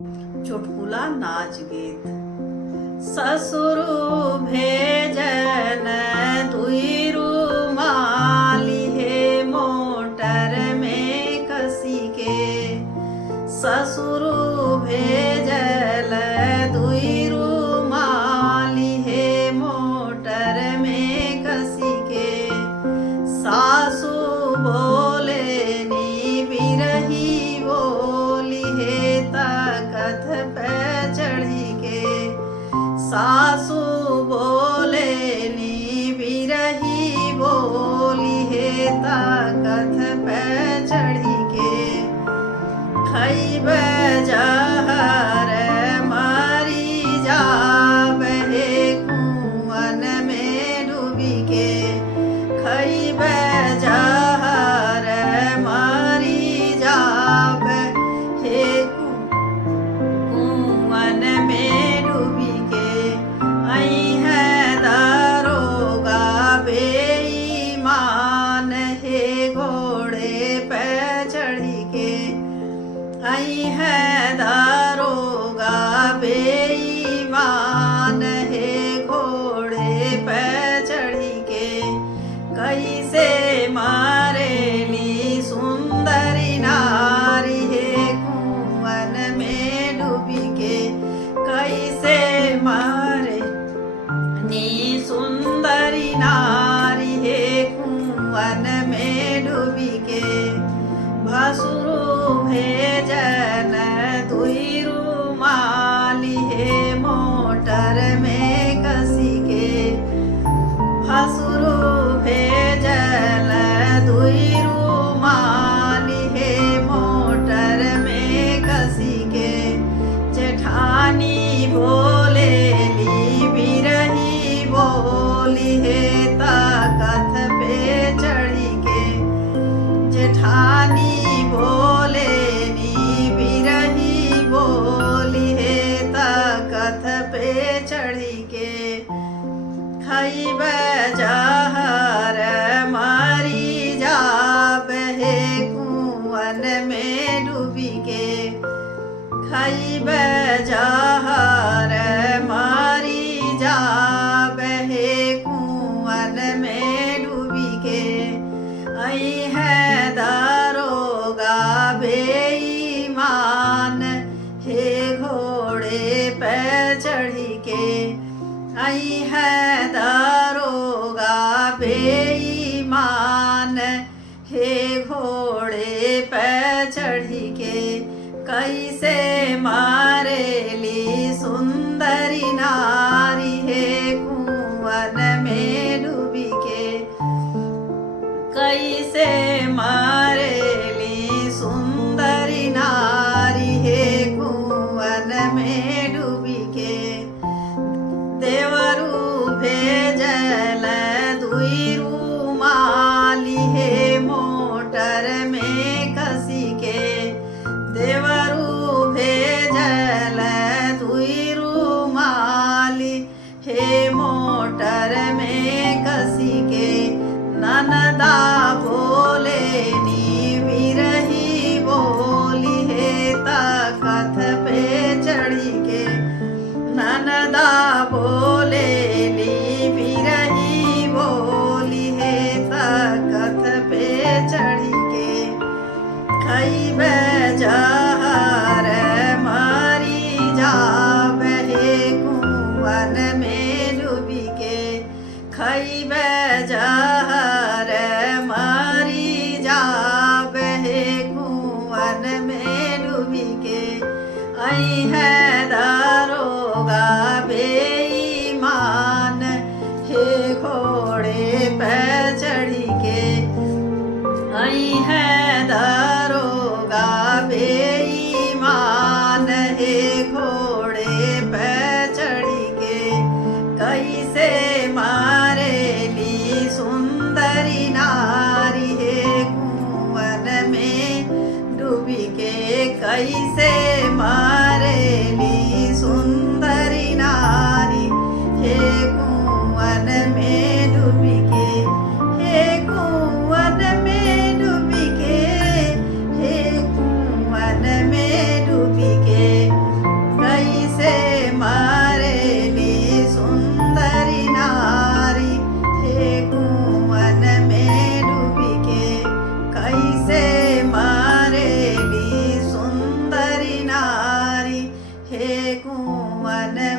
चुटकुला नाच गीत। ससुर भेजन दुई रुमाली हे मोटर में कसी के। ससुर भेजल दुई रुमाली हे मोटर में कसी के। सासु बोले नी बिरही बोली हे ताकत पे चढ़ी के। सासु बोले नी बिरही बोली हे ताकत पे चढ़ी के। खैब जहर मारी जाबे कुआन में डूबी के। खैब जहर मारी जाबे कुआन में डूबी के। आई है दारोगा बेईमान हे घोड़े पे चढ़ी के। आई है दारोगा बेईमान हे घोड़े पे चढ़ी के। कैसे मारेली सुंदरी नारी हे कुआन में डूबी के। कैसे मारे नी सुंदरी नारी हे कुआन में डूबी के। भसुरु भेजन दुई रुमाली हे मोटर में कसी के। भसुरु भेजल दुई रुमाली हे मोटर में कसी के। जेठानी बोले ली बिरही बोली हे ताकत पे चढ़ी के। जेठानी बोले नी बिरही बोली हे ताकत पे चढ़ी के। खैब जहर मारी जाबे कुआन में डूबी के। खैब जहर मारी जाबे कुआन में डूबी के। आई है दारोगा बेईमान हे घोड़े पे चढ़ी के। आई है दारोगा बेईमान हे घोड़े पे चढ़ी के। कैसे मारेली सुंदरी नारी हे कुआन में डूबी के। कैसे मारेली सुंदरी नारी हे कुआन में डूबी के। देवरु भेजल दुई रुमाली हे मोटर में कसी के। देवरु भेजल दुई रुमाली हे मोटर में कसी के। ननदा बोले नी बिरही बोली हे ताकत पे चढ़ी के। ननदा बोले ली बिरही बोली हे ताकत पे चढ़ी के। खैब जहर मारी जाबे कुआन में डूबी के। खैब जहर मारी जाबे कुआन में डूबी के। आई है दारोगा बेईमान हे घोड़े पे चढ़ी के। आई है दारोगा बेईमान हे घोड़े पे चढ़ी के। कैसे मारेली सुंदरी नारी हे कुआन में डूबी के। कैसे मारेली मन